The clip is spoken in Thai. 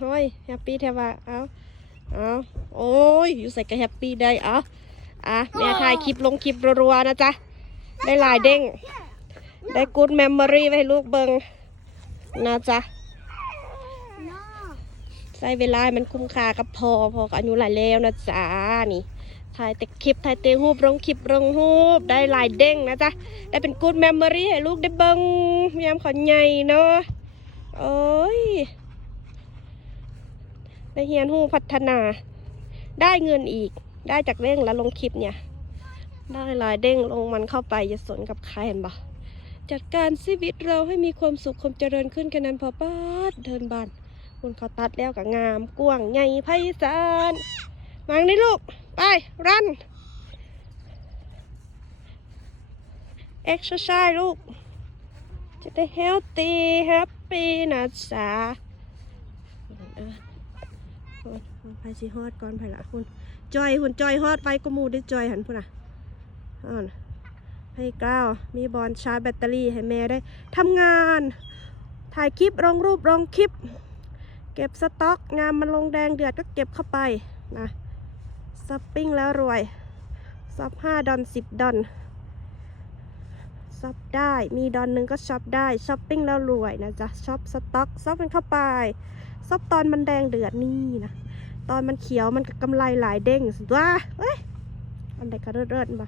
เฮ้ยแฮปปี้แท้ว่าเอาเอาโอ้ยอยู่ใส่ก็แฮปปี้ได้เอาอะแม่ถ่ายคลิปลงคลิปรัวๆนะจ๊ะ ได้หลายเด้ง ได้กู๊ดเมมโมรี่ไว้ให้ลูกเบิงนะจ๊ะใช้เวลา มันคุ้มค่ากับพอ พอกับอายุหลายแล้วนะจ๊ะ นี่ ถ่ายแต่คลิป ถ่ายแต่รูปลงคลิปลงรูปได้หลายเด้งนะจ๊ะ ได้เป็นกู๊ดเมมโมรี่ให้ลูกได้เบิงยามขอใหญ่เนาะโอ้ย ได้เฮียนหูพัฒนา ได้เงินอีก ได้จากเด้งแล้วลงคลิปเนี่ย ได้ลายเด้งลงมันเข้าไปจะสนกับใครเห็นปะจัดการชีวิตเราให้มีความสุขความเจริญขึ้นแค่นั้นพอป้าดเดินบานคุณเขาตัดแล้วกับงามกว้างใหญ่ไพศาลวางนี่ลูก ไป รันเอ็กซ์ไซส์ลูก จะได้เฮลตี้แฮปปี้นะจ๊ะ ไปสิฮอดก่อนไปละคุณจอยคุณจอยฮอดไปก็มูได้จอยหันพุ่นอะอ่อนให้ก้าวมีบอลชาร์จแบตเตอรี่ให้แม่ได้ทำงาน ถ่ายคลิปลงรูปลงคลิป เก็บสต็อกงานมันลงแดงเดือดก็เก็บเข้าไปนะซับปิ้งแล้วรวยซับห้าดอนสิบดอนซับได้ มีดอนหนึ่งก็ช็อปได้ ช้อปปิ้งแล้วรวยนะจ๊ะ ช็อปสต็อกซับมันเข้าไป ซอบตอนมันแดงเดือดนี่นะ ตอนมันเขียวมันกำไรหลายเด้งสุดว่าเอ้ยอันใดก็เลิศๆบ่